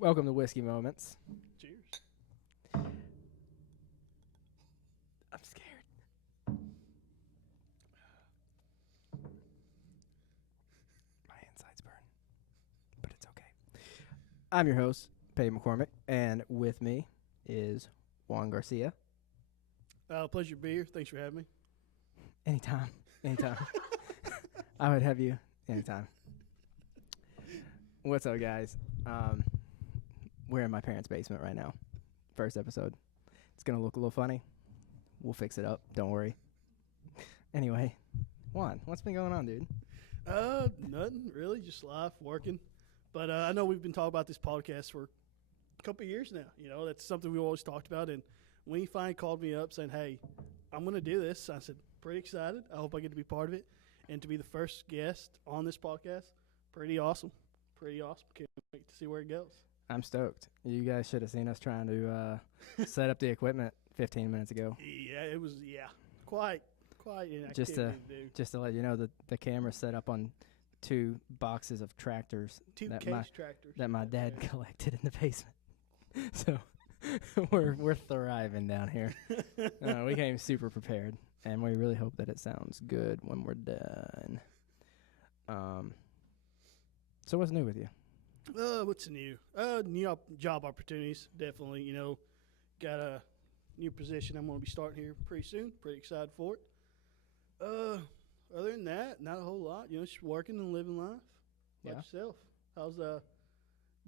Welcome to Whiskey Moments. Cheers. I'm scared. My insides burn, but it's okay. I'm your host, Peyton McCormick, and with me is Juan Garcia. Pleasure to be here. Thanks for having me. Anytime. I would have you anytime. What's up, guys? We're in my parents' basement right now. First episode. It's going to look a little funny. We'll fix it up. Don't worry. Anyway, Juan, what's been going on, dude? Nothing really, just life, working. But I know we've been talking about this podcast for a couple of years now. You know, that's something we always talked about. And when he finally called me up saying, "Hey, I'm going to do this," I said, "Pretty excited. I hope I get to be part of it, and to be the first guest on this podcast. Pretty awesome. Pretty awesome. Can't wait to see where it goes." I'm stoked. You guys should have seen us trying to set up the equipment 15 minutes ago. Yeah, it was quite an Just to activity to do. just to let you know that the camera's set up on 2 boxes of tractors Two that cage tractors that my dad Yeah. collected in the basement. So we're thriving down here. We came super prepared, and we really hope that it sounds good when we're done. So what's new with you? What's new? Job opportunities, definitely. You know, got a new position I'm going to be starting here pretty soon. Pretty excited for it. Other than that, not a whole lot. You know, just working and living life. Like Yeah. yourself. How's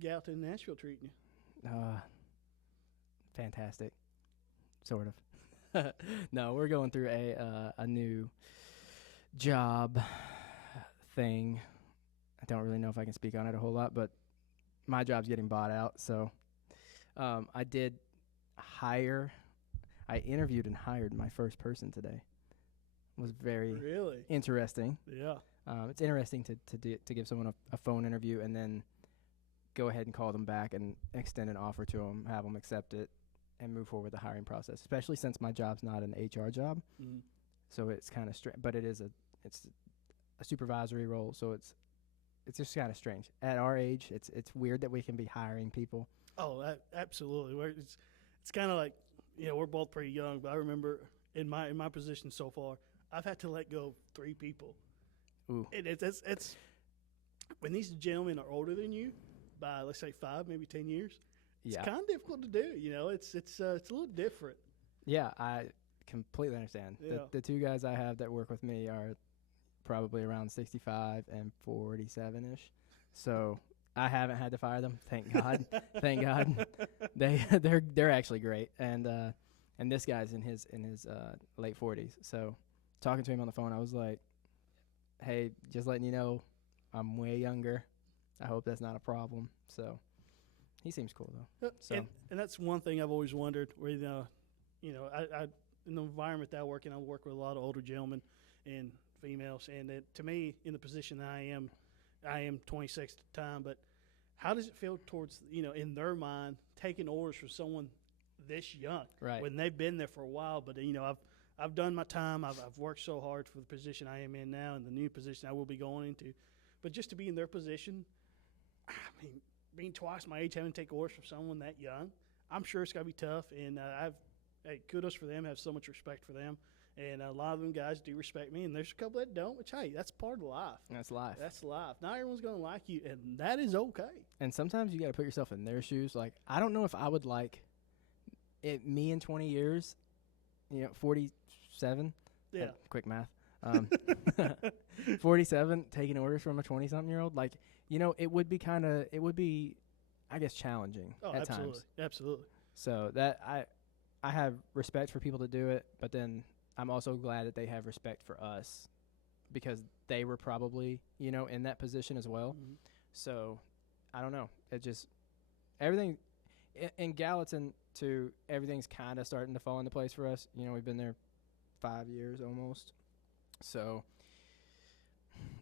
Gallatin and Nashville treating you? Fantastic, sort of. No, we're going through a new job thing. I don't really know if I can speak on it a whole lot, but my job's getting bought out. So I interviewed and hired my first person today. It was very Really? interesting. Yeah. It's interesting to give someone a phone interview and then go ahead and call them back and extend an offer to them, have them accept it, and move forward with the hiring process. Especially since my job's not an HR job, Mm-hmm. so it's kind of but it's a supervisory role, so it's just kind of strange. At our age, it's weird that we can be hiring people. Oh, absolutely. It's kind of like, we're both pretty young, but I remember in my position so far, I've had to let go of 3 people. Ooh. It's when these gentlemen are older than you by, let's say, 5, maybe 10 years. It's Yeah. kind of difficult to do. You know, it's a little different. Yeah, I completely understand. Yeah. The 2 guys I have that work with me are probably around 65 and 47-ish. So I haven't had to fire them. Thank God. Thank God. They're actually great. And this guy's in his late 40s. So talking to him on the phone, I was like, "Hey, just letting you know, I'm way younger. I hope that's not a problem." So he seems cool though. So And that's one thing I've always wondered. Where I in the environment that I work in, I work with a lot of older gentlemen and females, and to me, in the position that I am 26 at the time. But how does it feel towards in their mind taking orders from someone this young, right. when they've been there for a while? But I've done my time. I've worked so hard for the position I am in now and the new position I will be going into. But just to be in their position, I mean, being twice my age, having to take orders from someone that young, I'm sure it's got to be tough. And kudos for them. I have so much respect for them. And a lot of them guys do respect me, and there's a couple that don't, which, hey, that's part of life. That's life. That's life. Not everyone's going to like you, and that is okay. And sometimes you got to put yourself in their shoes. Like, I don't know if I would like me in 20 years, 47. Yeah. Quick math. 47, taking orders from a 20-something-year-old. Like, it would be, I guess, challenging at absolutely. times. Absolutely. So that I have respect for people to do it, but then I'm also glad that they have respect for us because they were probably, in that position as well. Mm-hmm. So I don't know. It just everything in Gallatin too. Everything's kind of starting to fall into place for us. We've been there 5 years almost, so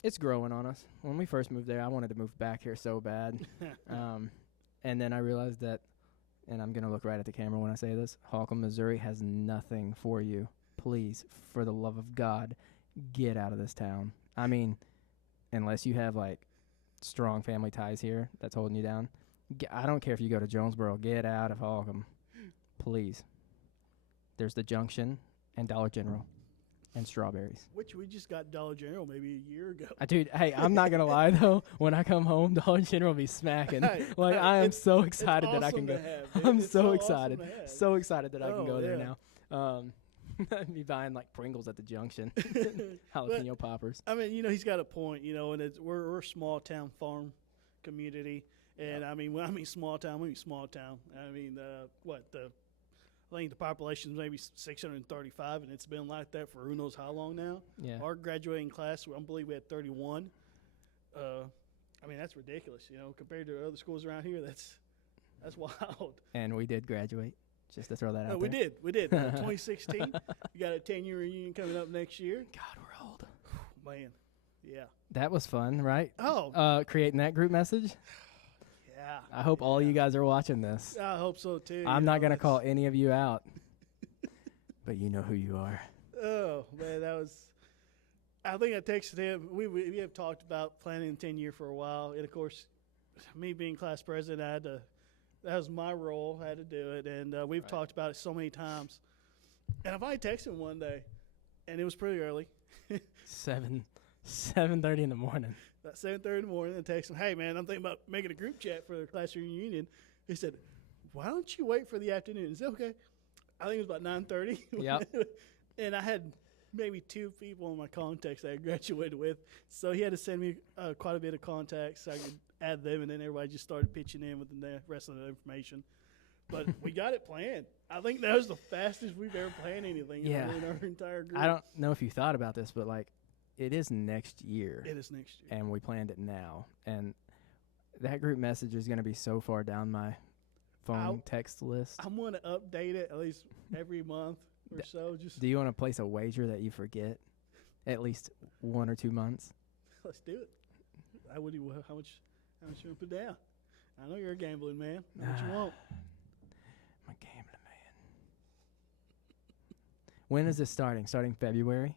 it's growing on us. When we first moved there, I wanted to move back here so bad, and then I realized that, and I'm gonna look right at the camera when I say this, Holcomb, Missouri has nothing for you. Please, for the love of God, get out of this town. I mean, unless you have like strong family ties here that's holding you down, I don't care if you go to Jonesboro. Get out of Holcomb, please. There's the Junction and Dollar General and Strawberries. Which we just got Dollar General maybe a year ago. Dude, hey, I'm not gonna lie though. When I come home, Dollar General will be smacking. Like I am so excited that I can go. I'm so excited, so excited that I can go there now. Be buying like Pringles at the Junction, jalapeno poppers. I mean, he's got a point. And we're a small town farm community, and I mean, when I mean small town, I mean small town. I mean, I think the population is maybe 635, and it's been like that for who knows how long now. Yeah. Our graduating class, I believe we had 31. I mean, that's ridiculous, compared to other schools around here. That's wild. And we did graduate, just to throw that out we there. We did. 2016. We got a 10-year reunion coming up next year. God, we're old. Man, yeah. That was fun, right? Oh. Creating that group message. Yeah. I hope all you guys are watching this. I hope so, too. I'm not going to call any of you out, but you know who you are. Oh, man, that was – I think I texted him. We have talked about planning 10-year for a while. And, of course, me being class president, that was my role. I had to do it. And we've talked about it so many times. And I finally texted him one day, and it was pretty early. 7:30 in the morning. About 7:30 in the morning, and text him, hey, man, I'm thinking about making a group chat for the class reunion. He said, why don't you wait for the afternoon? Is that okay? I think it was about 9:30. Yep. And I had maybe 2 people in my contacts that I graduated with. So he had to send me quite a bit of contacts so I could add them, and then everybody just started pitching in with the rest of the information. But we got it planned. I think that was the fastest we've ever planned anything in our entire group. I don't know if you thought about this, but, like, it is next year. It is next year. And we planned it now. And that group message is going to be so far down my phone text list. I'm going to update it at least every month or so. Do you want to place a wager that you forget at least 1 or 2 months? Let's do it. How much you want to put down? I know you're a gambling man. How much you want? I'm a gambling man. When is this starting? Starting February?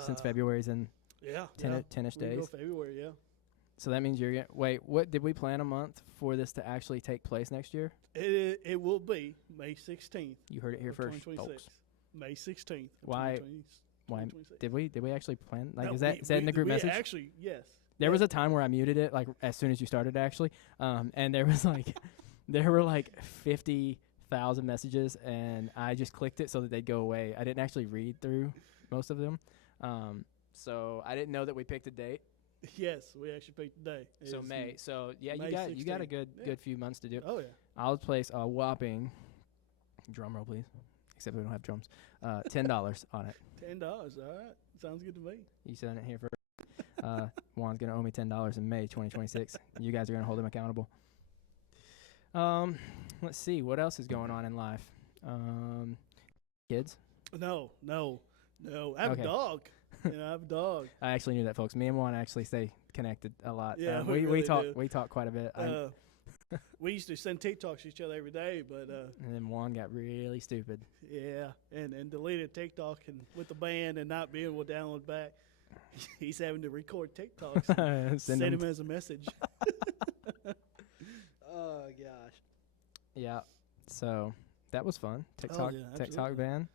Since February's in 10-ish days. Go February, yeah. So that means you're going to – wait, what did we plan a month for this to actually take place next year? It will be May 16th. You heard it here first, folks. May 16th. Why did we actually plan? Like, No, is that in the group message? Actually, yes. There was a time where I muted it, like as soon as you started, actually, and there was there were like 50,000 messages, and I just clicked it so that they'd go away. I didn't actually read through most of them, so I didn't know that we picked a date. Yes, we actually picked the day. So May. So yeah, May you got a good few months to do it. Oh yeah. I'll place a whopping drum roll, please. Except we don't have drums. $10 on it. $10. All right, sounds good to me. You said it here first. Juan's gonna owe me $10 in May 2026. You guys are gonna hold him accountable. Let's see what else is going on in life. Kids? No. I have a dog. I have a dog. I actually knew that, folks. Me and Juan actually stay connected a lot. Yeah, we talk quite a bit. We used to send TikToks to each other every day, but and then Juan got really stupid. Yeah, and deleted TikTok and with the ban and not being able to download back. He's having to record TikToks and send him as a message. Oh gosh. Yeah. So that was fun. TikTok ban. TikTok ban.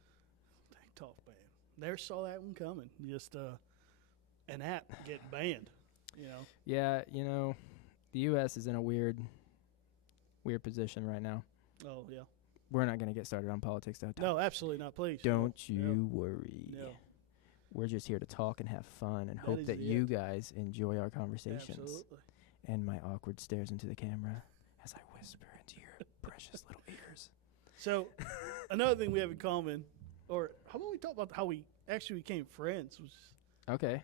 Never saw that one coming. Just an app getting banned. Yeah, the U.S. is in a weird position right now. Oh yeah. We're not going to get started on politics, though. No, absolutely not. Please. Don't you worry. No. We're just here to talk and have fun and hope that you guys enjoy our conversations. Absolutely. And my awkward stares into the camera as I whisper into your precious little ears. So, another thing we have in common, or how about we talk about how we actually became friends? Okay.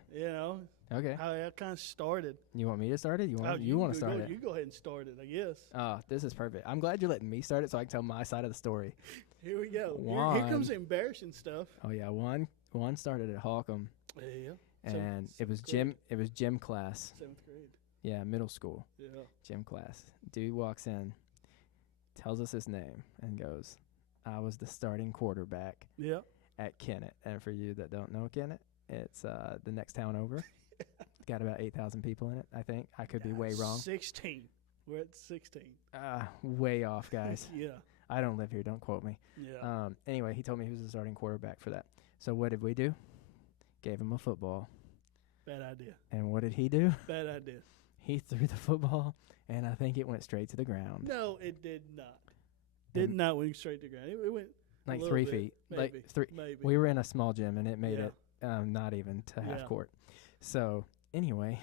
Okay. How that kind of started. You want me to start it? You want to start it? You go ahead and start it, I guess. Oh, this is perfect. I'm glad you're letting me start it so I can tell my side of the story. Here we go. Here comes the embarrassing stuff. Oh yeah, Juan started at Holcomb. Yeah. And it was gym class. 7th grade. Yeah, middle school. Yeah. Gym class. Dude walks in, tells us his name, and goes, I was the starting quarterback at Kennett. And for you that don't know Kennett, it's the next town over. Got about 8,000 people in it, I think. I could be way wrong. 16. We're at 16. Way off, guys. Yeah. I don't live here. Don't quote me. Yeah. Anyway, he told me he was the starting quarterback for that. So what did we do? Gave him a football. Bad idea. And what did he do? Bad idea. He threw the football, and I think it went straight to the ground. No, it did not. Did not went straight to the ground. It went like 3 bit, feet. maybe, Like 3. Maybe. We were in a small gym, and it made Yeah. it not even to half Yeah. court. So anyway,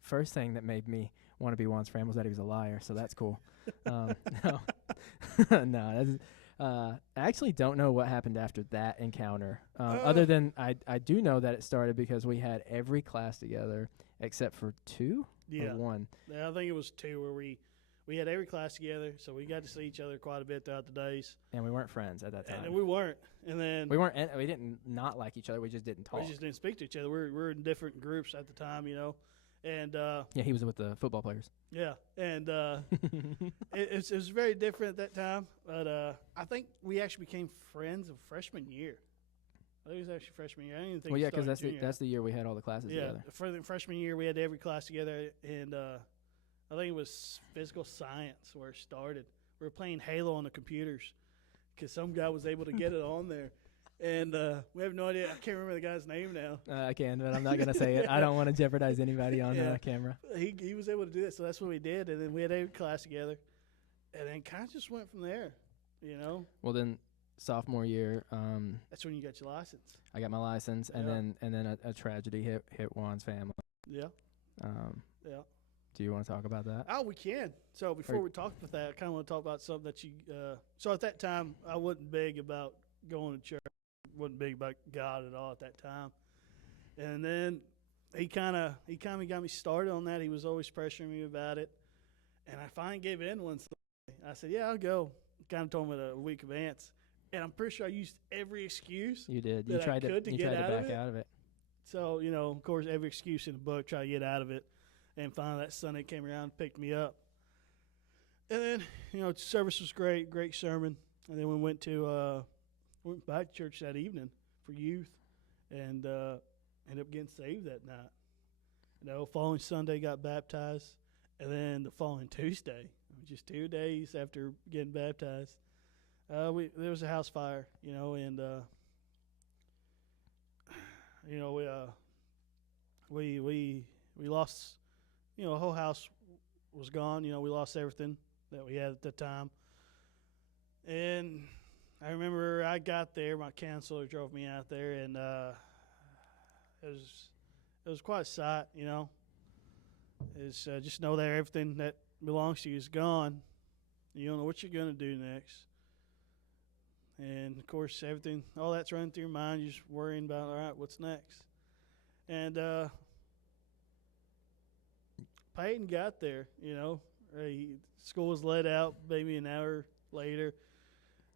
first thing that made me want to be Juan's friend was that he was a liar. So that's cool. No, no. I actually don't know what happened after that encounter. Other than I do know that it started because we had every class together except for 2 Yeah. or 1. Yeah, I think it was 2 where we had every class together, so we got to see each other quite a bit throughout the days. And we weren't friends at that time. And we weren't. And then we weren't. We didn't not like each other. We just didn't talk. we just didn't speak to each other. We were in different groups at the time, And Yeah, he was with the football players. yeah, and it was very different at that time. But I think we actually became friends of freshman year. I think it was actually freshman year. I didn't even think. Well, it yeah, because started that's junior the year we had all the classes yeah, together. for the freshman year, we had every class together, and I think it was physical science where it started. We were playing Halo on the computers because some guy was able to get it on there, and we have no idea. I can't remember the guy's name now. I can, but I'm not gonna say it. I don't want to jeopardize anybody on Yeah. camera. He was able to do that, so that's what we did, and then we had every class together, and then kind of just went from there. Well, then sophomore year, That's when you got your license. I got my license, and then a tragedy hit Juan's family. Yeah, yeah. Do you want to talk about that? Oh, we can. So before we talk about that, I kind of want to talk about something that you. So at that time, I wasn't big about going to church. Wasn't big about God at all at that time. And then he kind of got me started on that. He was always pressuring me about it, and I finally gave in one Sunday. I said, "Yeah, I'll go." Kind of told me a week advance, and I'm pretty sure I used every excuse. You did. You tried to back out of it. So of course, every excuse in the book, try to get out of it. And finally, that Sunday came around and picked me up. And then, service was great sermon. And then we went back to church that evening for youth, and ended up getting saved that night. Following Sunday got baptized, and then the following Tuesday, just 2 days after getting baptized, there was a house fire. And we lost. The whole house was gone. We lost everything that we had at the time. And I remember I got there. My counselor drove me out there, and it was quite a sight. It's just know that everything that belongs to you is gone. You don't know what you're going to do next. And of course, all that's running through your mind. You're just worrying about, all right, what's next? And Peyton got there, school was let out maybe an hour later,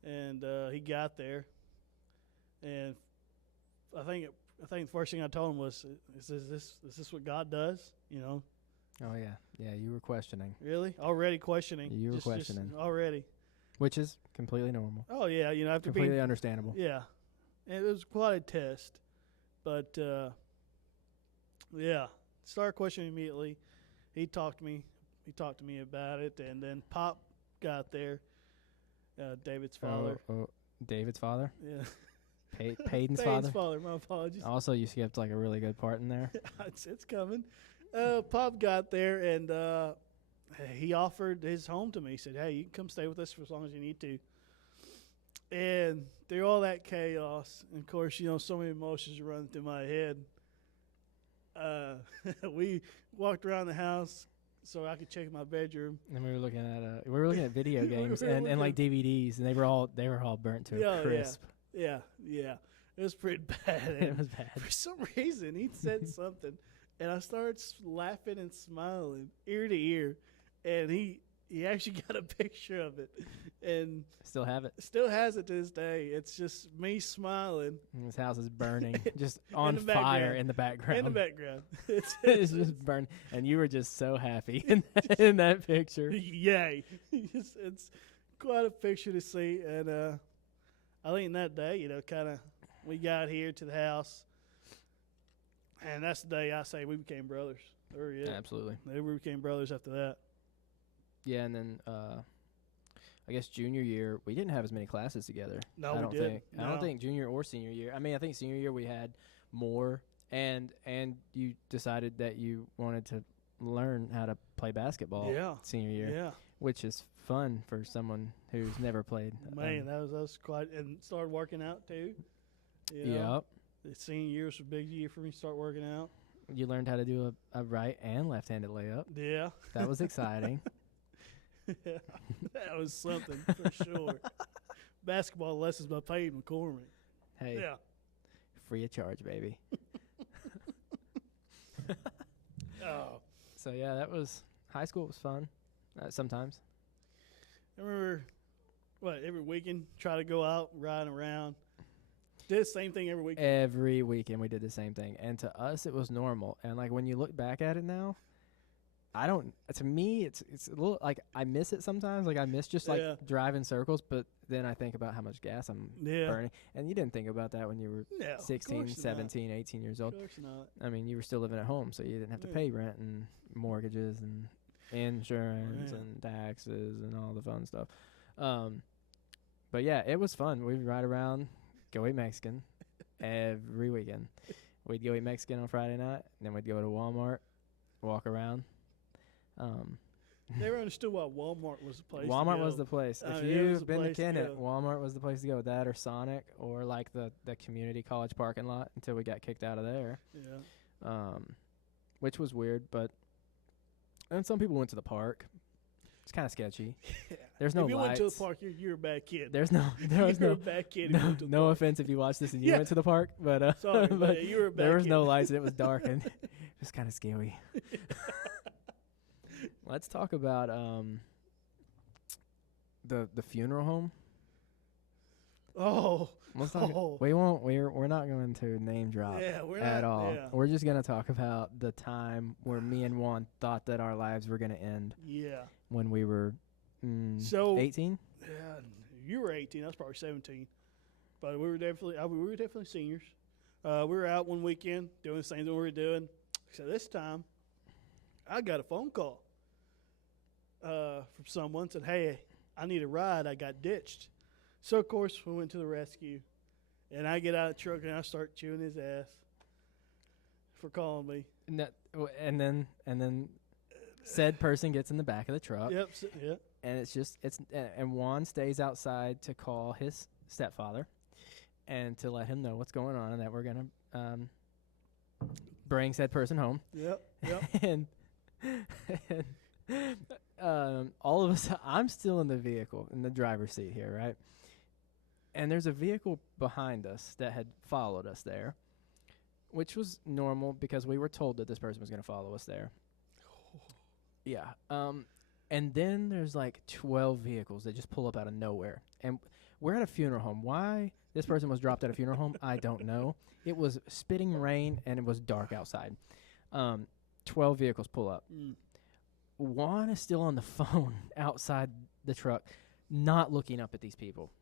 and he got there, and I think the first thing I told him was, "Is this what God does?" Oh yeah, you were questioning. Really, already questioning. You were questioning already, which is completely normal. Oh yeah, after completely understandable. Yeah, and it was quite a test, but started questioning immediately. He talked to me about it, and then Pop got there, David's father. David's father? Yeah. Peyton's father? My apologies. Also, you skipped like a really good part in there. It's coming. Pop got there, and he offered his home to me. He said, "Hey, you can come stay with us for as long as you need to." And through all that chaos, and of course, so many emotions running through my head, we walked around the house so I could check my bedroom. And we were looking at video games and like DVDs, and they were all burnt to a crisp. Yeah. It was pretty bad. It was bad. For some reason, he said something, and I started laughing and smiling ear to ear, and he actually got a picture of it, and still have it. Still has it to this day. It's just me smiling. And his house is burning, just on fire in the background. In the background, it's just burning, and you were just so happy in that picture. Yay! It's quite a picture to see, and I think that day, we got here to the house, and that's the day I say we became brothers. Absolutely. We became brothers after that. Yeah, and then I guess junior year we didn't have as many classes together. No, I we don't didn't. think. I No. don't think junior or senior year. I mean, I think senior year we had more, and you decided that you wanted to learn how to play basketball. Yeah. Senior year, Yeah. which is fun for someone who's never played. Man, that was quite, and started working out too. You know? Yep. The senior year was a big year for me to start working out. You learned how to do a right and left-handed layup. Yeah. That was exciting. Yeah. That was something for sure. Basketball lessons by Peyton McCormick. Hey, Yeah. free of charge, baby. Oh. So yeah, that was high school. Was fun. Sometimes. I remember, every weekend, try to go out, riding around. Did the same thing every weekend. Every weekend we did the same thing, and to us it was normal. And like when you look back at it now, I don't. To me, it's a little like I miss it sometimes. Like I miss just like Yeah. driving circles, but then I think about how much gas I'm burning. And you didn't think about that when you were No, of 16, course not. 17, 18 years old. Of course not. I mean, you were still living at home, so you didn't have to Yeah. pay rent and mortgages and insurance Yeah. and taxes and all the fun stuff. But yeah, it was fun. We'd ride around, go eat Mexican every weekend. We'd go eat Mexican on Friday night, then we'd go to Walmart, walk around. Never understood why Walmart was the place. Walmart to go. was the place. Oh, If yeah, it was you've the been to place to Kennett, go. Walmart was the place to go. That or Sonic or like the community college parking lot until we got kicked out of there. Yeah. Which was weird, but and some people went to the park. It's kind of sketchy. There's no If you lights. went to the park, you're a bad kid. There was You're no a bad kid. if you no, went to the no park. offense if you watched this and you Yeah. went to the park, but Sorry, but but you were a bad there was kid. no lights and it was dark and it was kind of scary. Let's talk about the funeral home. Oh. Let's talk, Oh. we're not going to name drop Yeah, we're at not, all. Yeah. We're just going to talk about the time where me and Juan thought that our lives were going to end Yeah. when we were So 18. Yeah, you were 18. I was probably 17, but we were definitely seniors. We were out one weekend doing the same thing we were doing. So this time, I got a phone call from someone said, "Hey, I need a ride. I got ditched." So of course we went to the rescue, and I get out of the truck and I start chewing his ass for calling me. And then said person gets in the back of the truck. Yep. Yeah. And and Juan stays outside to call his stepfather and to let him know what's going on and that we're gonna bring said person home. Yep. Yep. and all of us, I'm still in the vehicle in the driver's seat here, right? And there's a vehicle behind us that had followed us there, which was normal because we were told that this person was going to follow us there. Yeah. And then there's like 12 vehicles that just pull up out of nowhere. And we're at a funeral home. Why this person was dropped at a funeral home, I don't know. It was spitting rain and it was dark outside. 12 vehicles pull up. Juan is still on the phone outside the truck, not looking up at these people.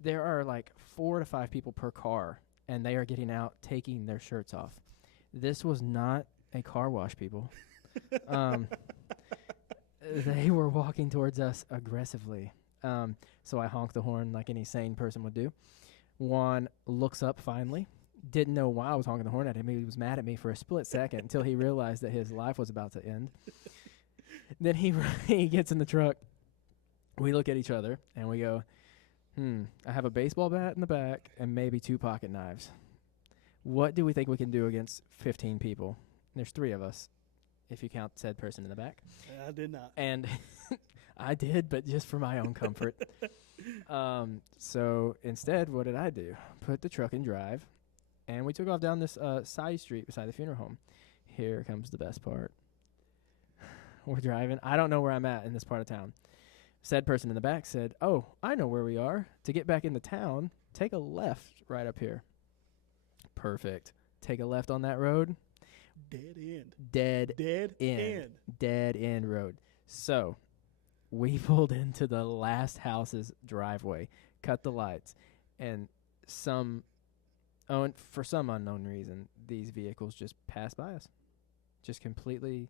There are like 4 to 5 people per car, and they are getting out, taking their shirts off. This was not a car wash, people. They were walking towards us aggressively. So I honked the horn like any sane person would do. Juan looks up finally. Didn't know why I was honking the horn at him. He was mad at me for a split second until he realized that his life was about to end. Then he gets in the truck. We look at each other, and we go, I have a baseball bat in the back and maybe 2 pocket knives. What do we think we can do against 15 people? There's 3 of us, if you count said person in the back. I did not. And I did, but just for my own comfort. So instead, what did I do? Put the truck in drive, and we took off down this side street beside the funeral home. Here comes the best part. We're driving. I don't know where I'm at in this part of town. Said person in the back said, "Oh, I know where we are. To get back into town, take a left right up here." Perfect. Take a left on that road. Dead end. Dead end. Dead end road. So we pulled into the last house's driveway, cut the lights, and for some unknown reason, these vehicles just passed by us. Just completely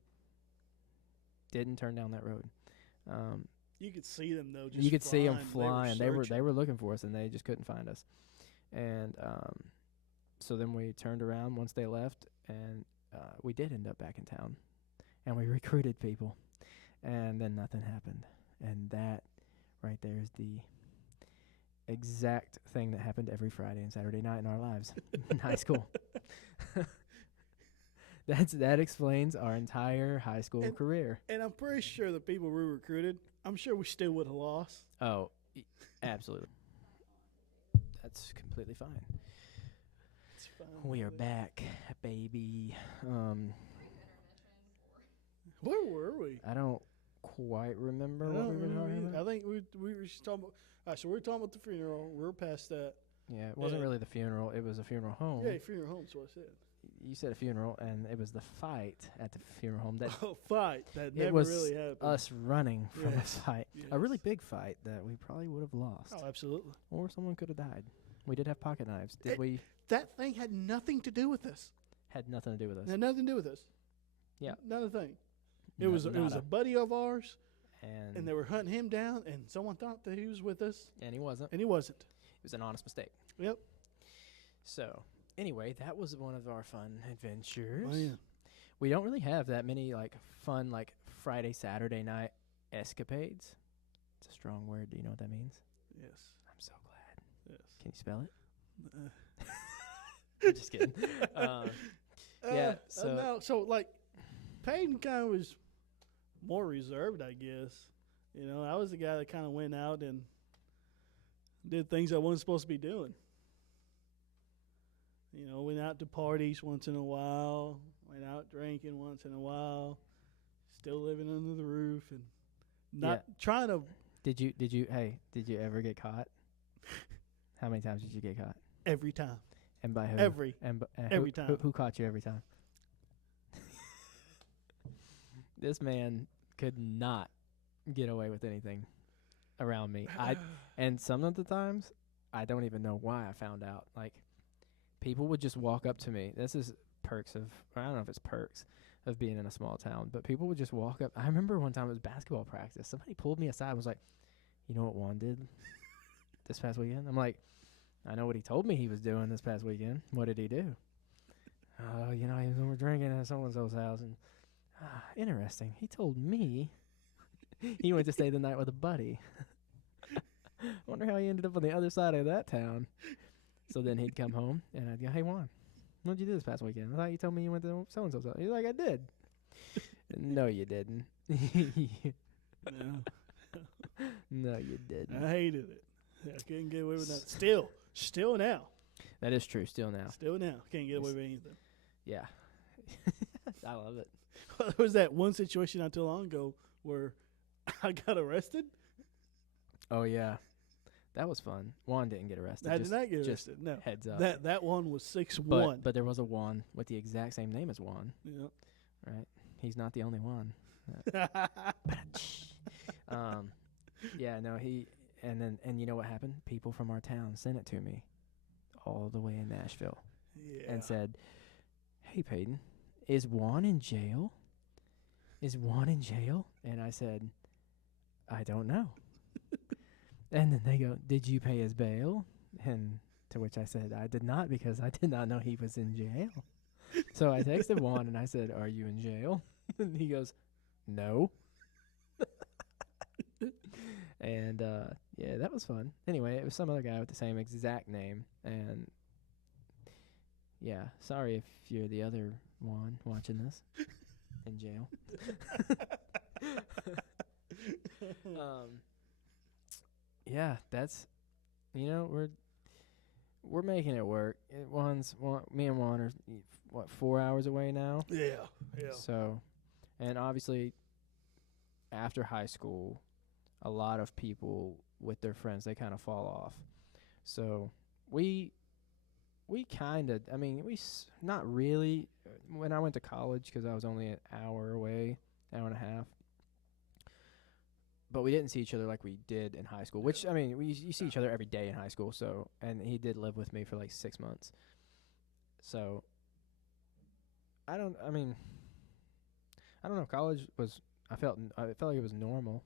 didn't turn down that road. You could see them though. Just you could see them flying. flying. They were looking for us, and they just couldn't find us. And so then we turned around once they left, and we did end up back in town, and we recruited people, and then nothing happened. And that right there is the exact thing that happened every Friday and Saturday night in our lives in high school. That explains our entire high school career. And I'm pretty sure the people we recruited, I'm sure we still would have lost. Oh, absolutely. That's completely fine. It's fine. We are back, baby. Where were we? I don't quite remember what we were talking about. I think we were just talking about. All right, so we were talking about the funeral. We're past that. Yeah, it wasn't really the funeral. It was a funeral home. Yeah, funeral home. That's what I said. You said a funeral, and it was the fight at the funeral home. That fight that never was really happened. Us running from a fight, Yes. a really big fight that we probably would have lost. Oh, absolutely. Or someone could have died. We did have pocket knives. Did we? That thing had nothing to do with us. Had nothing to do with us. It had nothing to do with us. Yeah. Not a thing. It was a buddy of ours, and they were hunting him down, and someone thought that he was with us, and he wasn't. and he wasn't. It was an honest mistake. Yep. So, anyway, that was one of our fun adventures. Oh, yeah. We don't really have that many fun Friday, Saturday night escapades. It's a strong word. Do you know what that means? Yes. I'm so glad. Yes. Can you spell it? I'm just kidding. Yeah. So Peyton kind of was more reserved, I guess. You know, I was the guy that kind of went out and did things I wasn't supposed to be doing. You know, went out to parties once in a while, went out drinking once in a while, still living under the roof and not trying to. Did you ever get caught? How many times did you get caught? Every time. And by who? Every time. Who caught you every time? This man could not get away with anything around me. And some of the times, I don't even know why I found out. People would just walk up to me. This is perks of, I don't know if it's perks of being in a small town, but people would just walk up. I remember one time it was basketball practice. Somebody pulled me aside and was like, you know what Juan did this past weekend? I'm like, I know what he told me he was doing this past weekend. What did he do? He was over drinking at so-and-so's house. And interesting. He told me he went to stay the night with a buddy. Wonder how he ended up on the other side of that town. So then he'd come home, and I'd go, hey, Juan, what'd you do this past weekend? I thought you told me you went to so-and-so's house. He's like, I did. No, you didn't. No. No, you didn't. I hated it. I couldn't get away with that. Still now. That is true. Still now. Can't get away with anything. Yeah. I love it. Well, there was that one situation not too long ago where I got arrested. Oh, yeah. That was fun. Juan didn't get arrested. I did not get arrested. No. Heads up. That one was 6'1". But there was a Juan with the exact same name as Juan. Yeah. Right? He's not the only one. Yeah, no, and you know what happened? People from our town sent it to me all the way in Nashville. Yeah. And said, hey, Peyton, is Juan in jail? Is Juan in jail? And I said, I don't know. And then they go, did you pay his bail? And to which I said, I did not, because I did not know he was in jail. So I texted Juan and I said, are you in jail? And he goes, no. And, yeah, that was fun. Anyway, it was some other guy with the same exact name. And, yeah, sorry if you're the other Juan watching this in jail. Yeah, that's, we're making it work. Me and Juan are, 4 hours away now? Yeah. So, and obviously, after high school, a lot of people with their friends, they kind of fall off. So, we kind of, not really. When I went to college, because I was only an hour away, hour and a half. But we didn't see each other like we did in high school, which, you see each other every day in high school. So, and he did live with me for 6 months. So, I don't know. College was, I felt like it was normal.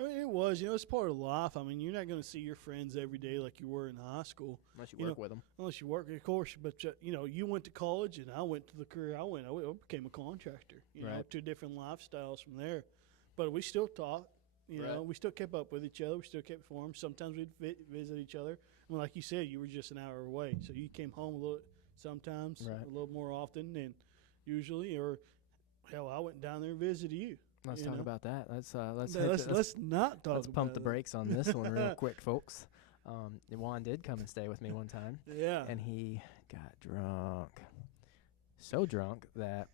I mean, it was. It's part of life. I mean, you're not going to see your friends every day like you were in high school. Unless you work with them. Unless you work, of course. But, you went to college, and I went to the career I went. I became a contractor, Right. two different lifestyles from there. But we still talked. Right. We still kept up with each other. We still kept forms. Sometimes we'd visit each other. I mean, like you said, you were just an hour away. So you came home sometimes, Right. a little more often than usually. Or, hell, I went down there and visited you. Let's talk about that. Let's not talk. let's pump about the it. brakes on this one real quick, folks. Juan did come and stay with me one time, Yeah. and he got drunk, so drunk that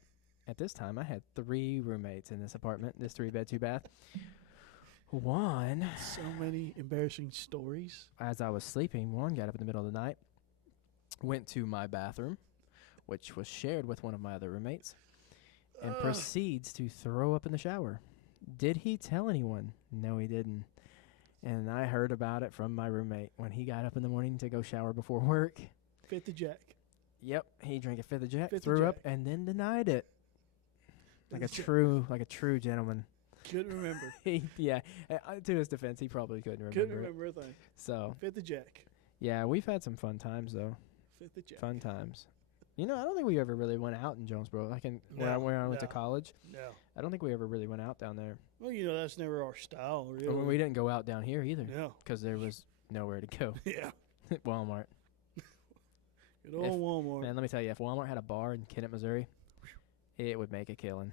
at this time I had 3 roommates in this apartment, this 3-bed, 2-bath. Juan, So many embarrassing stories. as I was sleeping, Juan got up in the middle of the night, went to my bathroom, which was shared with one of my other roommates, and proceeds to throw up in the shower. Did he tell anyone? No, he didn't. And I heard about it from my roommate when he got up in the morning to go shower before work. Fifth of Jack. Yep, he drank a 5th of Jack, Fifth of threw up, Jack. and then denied it. Like a Fifth of true gentleman. Couldn't remember. Yeah, to his defense, he probably couldn't remember. Couldn't remember a thing. So, Fifth of Jack. yeah, we've had some fun times though. Fifth of Jack. Fun times. I don't think we ever really went out in Jonesboro. Like where I went to No. college, No. I don't think we ever really went out down there. Well, that's never our style, really. I mean, we didn't go out down here either No. because there was nowhere to go. Yeah. Walmart. Good old Walmart. Man, let me tell you, if Walmart had a bar in Kennett, Missouri, it would make a killing.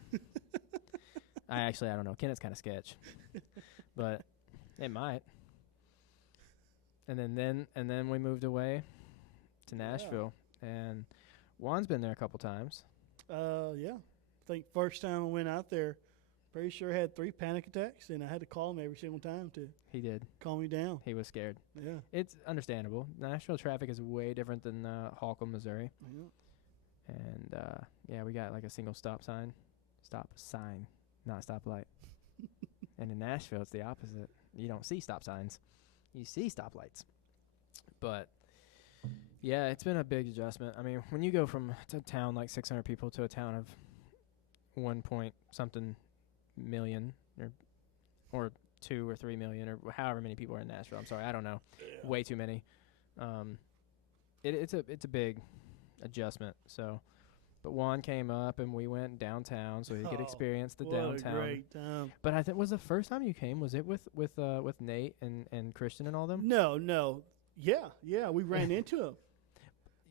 I don't know. Kennett's kind of sketch, but it might. And then we moved away to Nashville, and Juan's been there a couple times. Yeah. I think first time I went out there, pretty sure I had 3 panic attacks, and I had to call him every single time to He did. calm me down. He was scared. Yeah. It's understandable. Nashville traffic is way different than Holcomb, Missouri. Yeah. And, yeah, we got like a single stop sign, not stoplight. And in Nashville, it's the opposite. You don't see stop signs. You see stoplights. But, yeah, it's been a big adjustment. I mean, when you go from a town like 600 people to a town of 1 point something million or 2 or 3 million or however many people are in Nashville. I'm sorry, I don't know. Yeah. Way too many. It's a big adjustment. So, but Juan came up and we went downtown so he could experience the what downtown. a great time. But I think was the first time you came. Was it with Nate and Christian and all them? No. Yeah, we ran into him.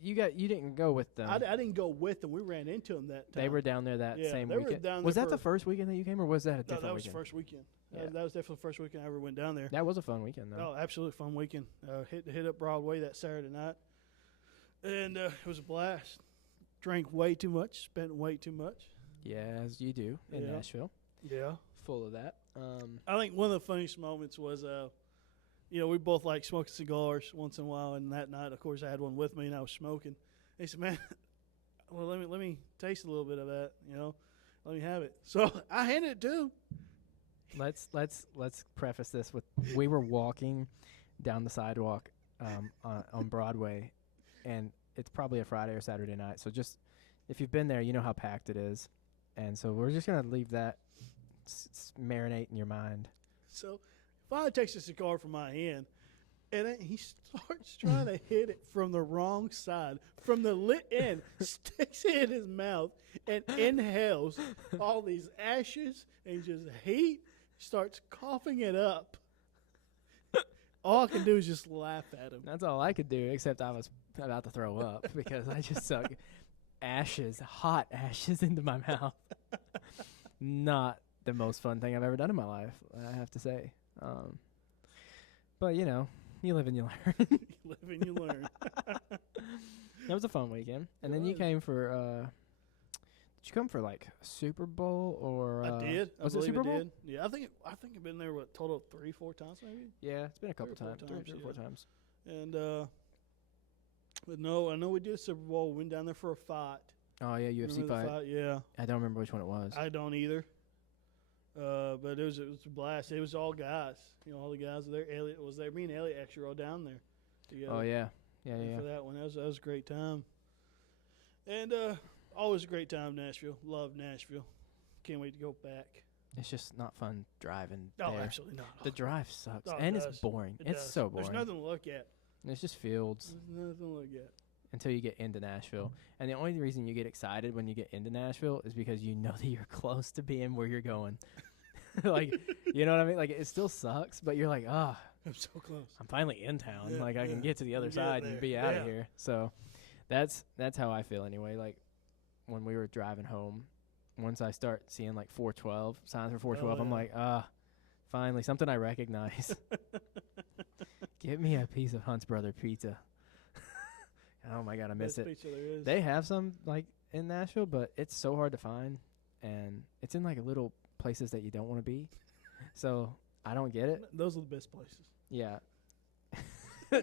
You didn't go with them. I didn't go with them. We ran into him that time. They were down there that same they were weekend. down Was there that the for- first weekend that you came, or was that a different No, that was weekend? the first weekend. Yeah. That was definitely the first weekend I ever went down there. That was a fun weekend, though. Oh, absolutely fun weekend. Hit up Broadway that Saturday night, and it was a blast. Drank way too much, spent way too much. Yeah, as you do in Yeah. Nashville. Yeah. Full of that. I think one of the funniest moments was, we both like smoking cigars once in a while, and that night, of course, I had one with me, and I was smoking. He said, "Man, well, let me taste a little bit of that, let me have it." So I handed it to him. Let's preface this with we were walking down the sidewalk on Broadway, and it's probably a Friday or Saturday night. So just if you've been there, you know how packed it is, and so we're just gonna leave that marinate in your mind. So finally takes a cigar from my hand, and then he starts trying to hit it from the wrong side, from the lit end, sticks it in his mouth, and inhales all these ashes and just heat, starts coughing it up. All I can do is just laugh at him. That's all I could do, except I was about to throw up because I just suck hot ashes into my mouth. Not the most fun thing I've ever done in my life, I have to say. But, you live and you learn. You live and you learn. That was a fun weekend. And It then you was. came for, did you come for like Super Bowl or? I did. Was I it believe Super I Bowl? did. Yeah, I think I've been there total of 3-4 times maybe. Yeah, it's been a couple 3 or 4 times. times, 3 or 4 yeah. times. And but no, I know we did Super Bowl. We went down there for a fight. Oh, yeah, UFC Remember the fight. Yeah, I don't remember which one it was. I don't either. But it was a blast. It was all guys. All the guys were there. Elliot was there. Me and Elliot actually were all down there together. Oh, yeah. Yeah. For that one, that was a great time. And always a great time in Nashville. Love Nashville. Can't wait to go back. it's just not fun driving Oh, there. absolutely not. The drive sucks, Oh, it and does. it's boring. It It's does. so boring. There's nothing to look at. It's just fields There's nothing to look at. until you get into Nashville. And the only reason you get excited when you get into Nashville is because you know that you're close to being where you're going. Like, you know what I mean? Like, it still sucks, but you're like, ah, I'm so close. I'm finally in town. Yeah, Like, I can yeah. get to the other Get side there. and be out Yeah. of here. So that's how I feel anyway. Like, when we were driving home, once I start seeing, like, 412, signs for 412, I'm yeah. like, finally, something I recognize. Give me a piece of Hunt's Brother pizza. Oh, my God, I miss Best it. pizza there is. They have some, like, in Nashville, but it's so hard to find. And it's in, like, little places that you don't want to be. So I don't get it. Those are the best places. Yeah.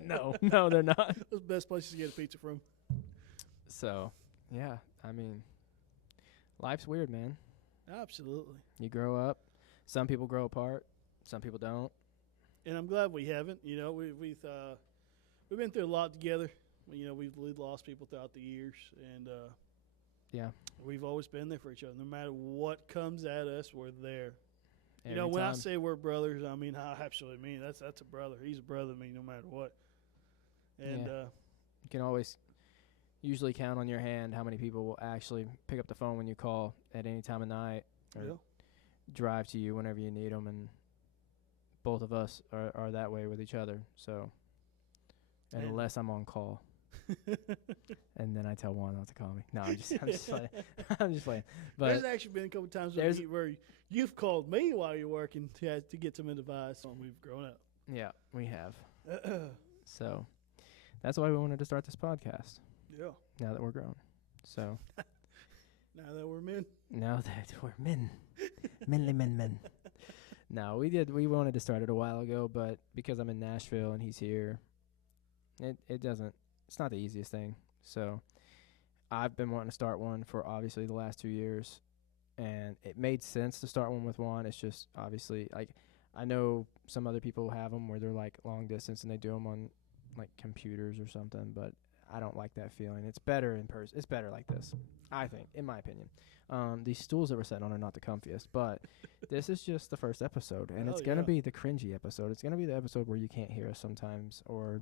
No, they're not. Those are the best places to get a pizza from. So, yeah, I mean, life's weird, man. Absolutely. You grow up. Some people grow apart. Some people don't. And I'm glad we haven't. You know, we've been through a lot together. You know, we've lost people throughout the years, and Yeah. we've always been there for each other. No matter what comes at us, we're there. Every You know, when I time. say we're brothers, I mean I absolutely mean that's a brother. He's a brother to me, no matter what. And Yeah. You can always usually count on your hand how many people will actually pick up the phone when you call at any time of night or yeah. drive to you whenever you need them. And both of us are that way with each other. So, And- unless I'm on call. And then I tell Juan not to call me. No, I'm just playing. I'm just playing. There's But actually been a couple times there's- where you've called me while you're working to get some advice on we've grown up. yeah, we have. So that's why we wanted to start this podcast. Yeah. Now that we're grown. So Now that we're men. now that we're men, men. No, we wanted to start it a while ago, but because I'm in Nashville and he's here, it's not the easiest thing. So I've been wanting to start one for obviously the last 2 years, and it made sense to start one with Juan. It's just obviously, like, I know some other people have them where they're like long distance and they do them on like computers or something, but I don't like that feeling. It's better in person. It's better like this, I think, in my opinion. These stools that we're sitting on are not the comfiest, but this is just the first episode, and it's Hell going to yeah. be the cringy episode. It's going to be the episode where you can't hear us sometimes, or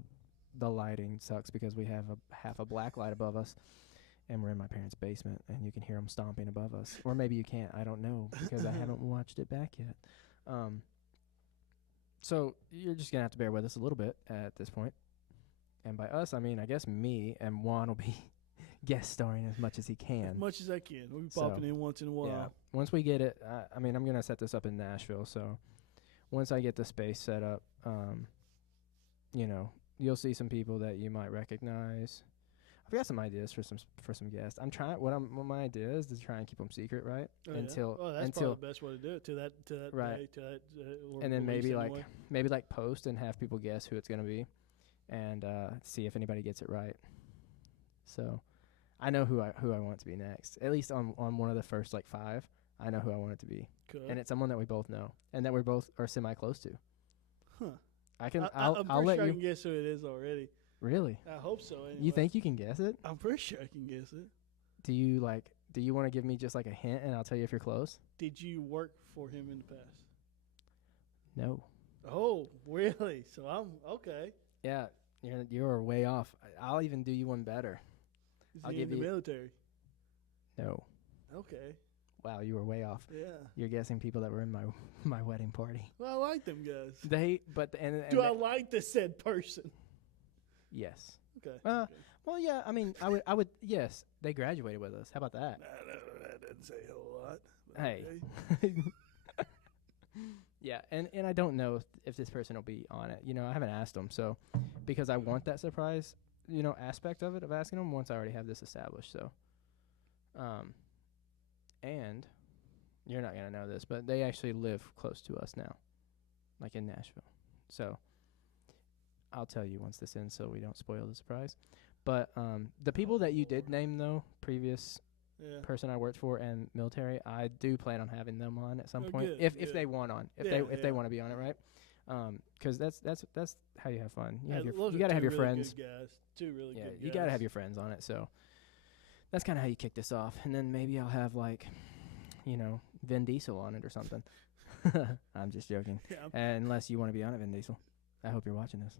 the lighting sucks because we have half a black light above us, and we're in my parents' basement, and you can hear them stomping above us. Or maybe you can't. I don't know, because I haven't watched it back yet. So you're just going to have to bear with us a little bit at this point. And by us, I mean, I guess me and Juan will be guest starring as much as he can. As much as I can. We'll be So, popping in once in a while. Yeah. Once we get it, I mean, I'm going to set this up in Nashville. So once I get the space set up, you know, you'll see some people that you might recognize. I've got some ideas for some guests. I'm trying. What my idea is to try and keep them secret, right? Oh, yeah. Until well, that's probably the best way to do it. To that Right. day, to that or and then release maybe anyway. like post and have people guess who it's gonna be, and see if anybody gets it right. So, I know who I want to be next. At least on one of the first like 5, I know who I want it to be, Cool. and it's someone that we both know and that we both are semi close to. Huh. I'll I'm pretty let sure I you. can guess who it is already. Really? I hope so. Anyway. You think you can guess it? I'm pretty sure I can guess it. Do you want to give me just like a hint and I'll tell you if you're close? Did you work for him in the past? No. Oh, really? So I'm okay. Yeah, you're way off. I'll even do you one better. Is I'll he give in the you- military? No. Okay. Wow, you were way off. Yeah. You're guessing people that were in my wedding party. Well, I like them guys. Do I like the said person? Yes. Okay. Well, yeah. I mean, I would. Yes, they graduated with us. How about that? That doesn't say a whole lot. but Hey. okay. Yeah, and I don't know if this person will be on it. You know, I haven't asked them, so because I want that surprise, you know, aspect of it of asking them once I already have this established. So, and you're not gonna know this, but they actually live close to us now, like in Nashville. So I'll tell you once this ends, so we don't spoil the surprise. But the people that you did name, though, previous Yeah. person I worked for and military, I do plan on having them on at some Oh, point good, if good. they want on, if Yeah, they yeah. want to be on it, right? 'Cause that's how you have fun. You have Yeah, your those you are gotta two have your really friends. Good guys. Two really Yeah, good guys. you gotta have your friends on it. So that's kind of how you kick this off, and then maybe I'll have like, you know, Vin Diesel on it or something. I'm just joking. Yeah, Unless you want to be on it, Vin Diesel. I hope you're watching this.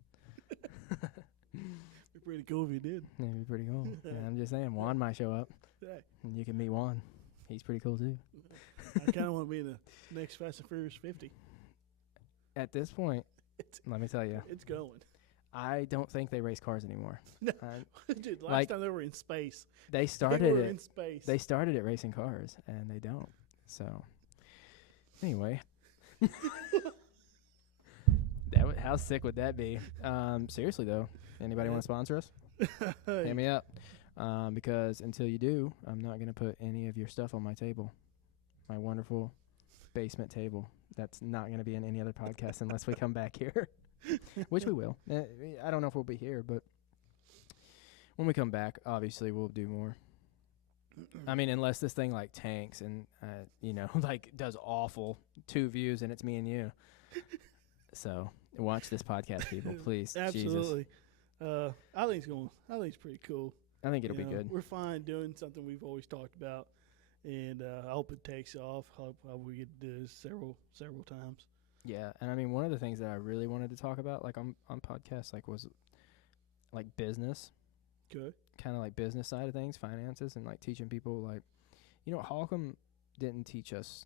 it'd be pretty cool if you did. Yeah, it'd be pretty cool. Yeah, I'm just saying, Juan might show up. Hey, And you can meet Juan. He's pretty cool too. I kind of want to be in the next Fast and Furious 50. At this point, let me tell you, It's going. I don't think they race cars anymore. No. Uh, Dude, last Like, time they were in space. they They started were it. in space. They started it racing cars, and they don't. So, anyway, how sick would that be? Seriously though, anybody want to sponsor us? Hit me up. Because until you do, I'm not gonna put any of your stuff on my table, my wonderful basement table. That's not gonna be in any other podcast unless we come back here, which we will. I don't know if we'll be here, but when we come back, obviously we'll do more. I mean, unless this thing like tanks and like does awful 2 views and it's me and you. So watch this podcast, people, please. Jesus. Absolutely. I think it's pretty cool. I think it'll be You know, good. We're fine doing something we've always talked about, and I hope it takes off. Hope we get to do this several times. Yeah, and I mean, one of the things that I really wanted to talk about, like on podcasts, like was like business, Good. kind of like business side of things, finances, and like teaching people, like, Holcomb didn't teach us.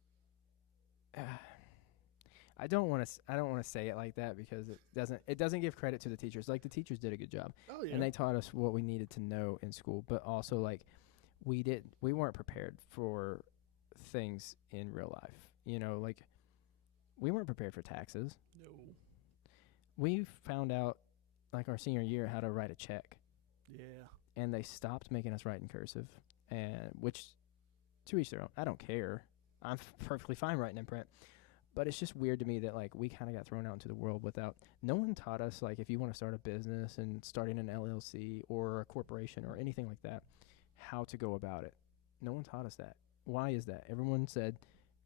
I don't want to say it like that because it doesn't give credit to the teachers. Like, the teachers did a good job. Oh yeah. And they taught us what we needed to know in school, but also like we weren't prepared for things in real life. Like we weren't prepared for taxes. No. We found out like our senior year how to write a check, Yeah. and they stopped making us write in cursive, and which to each their own. I don't care. I'm perfectly fine writing in print. But it's just weird to me that, like, we kind of got thrown out into the world without – no one taught us, like, if you want to start a business and starting an LLC or a corporation or anything like that, how to go about it. No one taught us that. Why is that? Everyone said,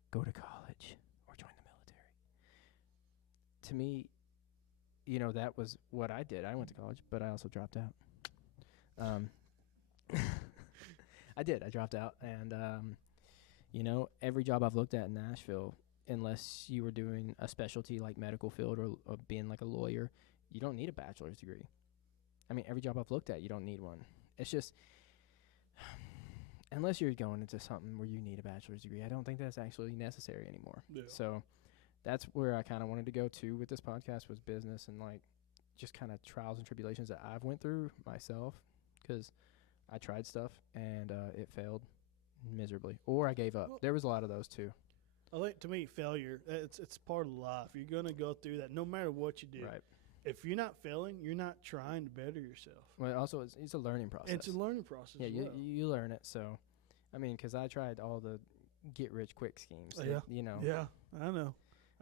go to college or join the military. To me, that was what I did. I went to college, but I also dropped out. I did. I dropped out. And, every job I've looked at in Nashville – unless you were doing a specialty like medical field or being like a lawyer, you don't need a bachelor's degree. I mean, every job I've looked at, you don't need one. It's just, unless you're going into something where you need a bachelor's degree, I don't think that's actually necessary anymore. Yeah. So that's where I kind of wanted to go to with this podcast, was business and like just kind of trials and tribulations that I've went through myself, because I tried stuff and it failed miserably, or I gave up. Well, there was a lot of those too. I think, to me, failure, it's part of life. You're going to go through that no matter what you do. Right. If you're not failing, you're not trying to better yourself. Well, also, it's a learning process. It's a learning process. Yeah, as well. you learn it. So, I mean, because I tried all the get-rich-quick schemes. Yeah. Yeah, I know.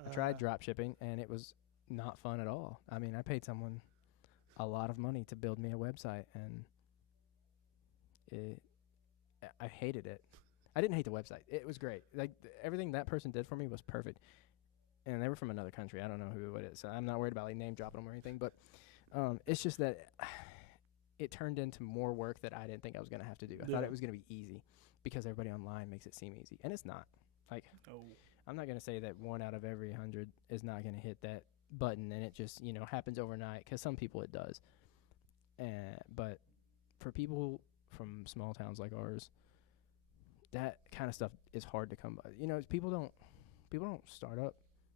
I tried drop shipping, and it was not fun at all. I mean, I paid someone a lot of money to build me a website, and I hated it. I didn't hate the website. It was great. Like, everything that person did for me was perfect. And they were from another country. I don't know who it is. So I'm not worried about like name dropping them or anything. But it's just that it turned into more work that I didn't think I was going to have to do. I thought it was going to be easy because everybody online makes it seem easy. And it's not. Like, I'm not going to say that 1 out of every 100 is not going to hit that button and it just, happens overnight, because some people it does. But for people from small towns like ours, that kind of stuff is hard to come by. People don't start up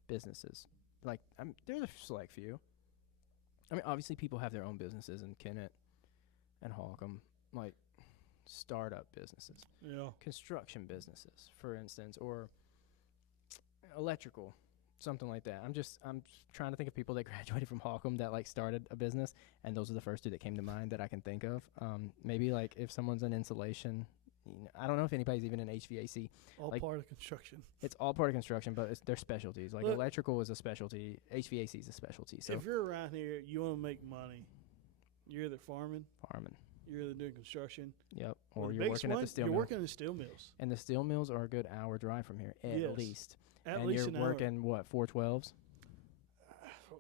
businesses. Like, there's a select few. I mean, obviously people have their own businesses in Kennett and Holcomb, like startup businesses. Yeah. Construction businesses, for instance, or electrical, something like that. I'm trying to think of people that graduated from Holcomb that like started a business, and those are the first 2 that came to mind that I can think of. Maybe like if someone's in insulation, I don't know if anybody's even in HVAC. All like, part of construction. It's all part of construction, but they're specialties. Like, Look, electrical is a specialty, HVAC is a specialty. So if you're around here, you want to make money, you're either farming, you're either doing construction. Yep. Well, Or the you're biggest working at one, the steel you're mill. working in the steel mills. And the steel mills are a good hour drive from here, at Yes. least. At and least you're an hour. working, what, 412s?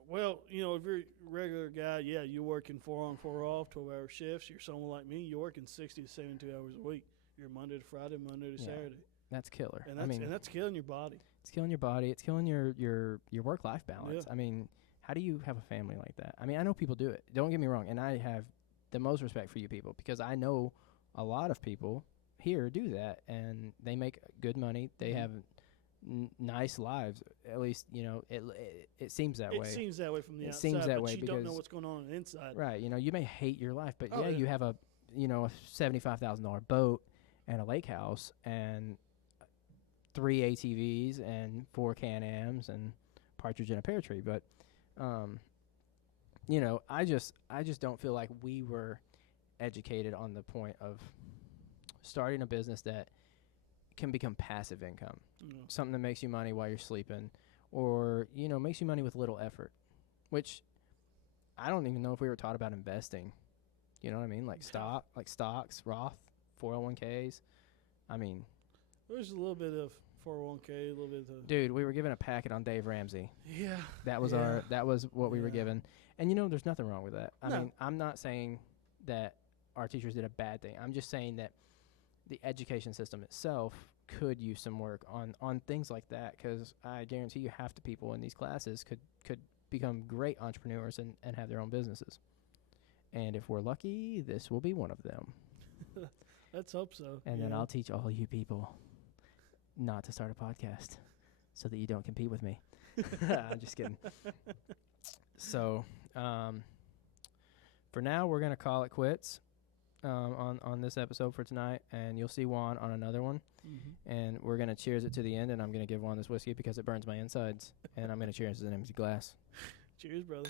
Well, if you're a regular guy, yeah, you're working 4 on, 4 off, 12-hour shifts. You're someone like me, you're working 60 to 72 hours a week. You're Monday to Friday, Monday to Yeah. Saturday. that's killer. And that's killing your body. It's killing your body. It's killing your work-life balance. Yeah. I mean, how do you have a family like that? I mean, I know people do it. Don't get me wrong. And I have the most respect for you people because I know a lot of people here do that, and they make good money. They have nice lives. At least, it seems that way. It seems that way from the It outside. seems that but way you don't know because- what's going on the inside. Right. You may hate your life, but Oh, yeah. you have a $75,000 boat and a lake house and 3 ATVs and 4 Can-Ams and partridge in a pear tree. But, I just don't feel like we were educated on the point of starting a business that can become passive income, something that makes you money while you're sleeping, or makes you money with little effort. Which I don't even know if we were taught about investing. You know what I mean? Like stocks, Roth, 401ks. I mean, There's a little bit of 401k, a little bit of dude, we were given a packet on Dave Ramsey. yeah. That was what we were given. And there's nothing wrong with that. I No. mean, I'm not saying that our teachers did a bad thing. I'm just saying that the education system itself could use some work on things like that, because I guarantee you half the people in these classes could become great entrepreneurs and have their own businesses. And if we're lucky, this will be one of them. Let's hope so. And then I'll teach all you people not to start a podcast so that you don't compete with me. I'm just kidding. So, for now, we're going to call it quits on this episode for tonight. And you'll see Juan on another one. Mm-hmm. And we're going to cheers it to the end. And I'm going to give Juan this whiskey because it burns my insides. And I'm going to cheers it in an empty glass. Cheers, brother.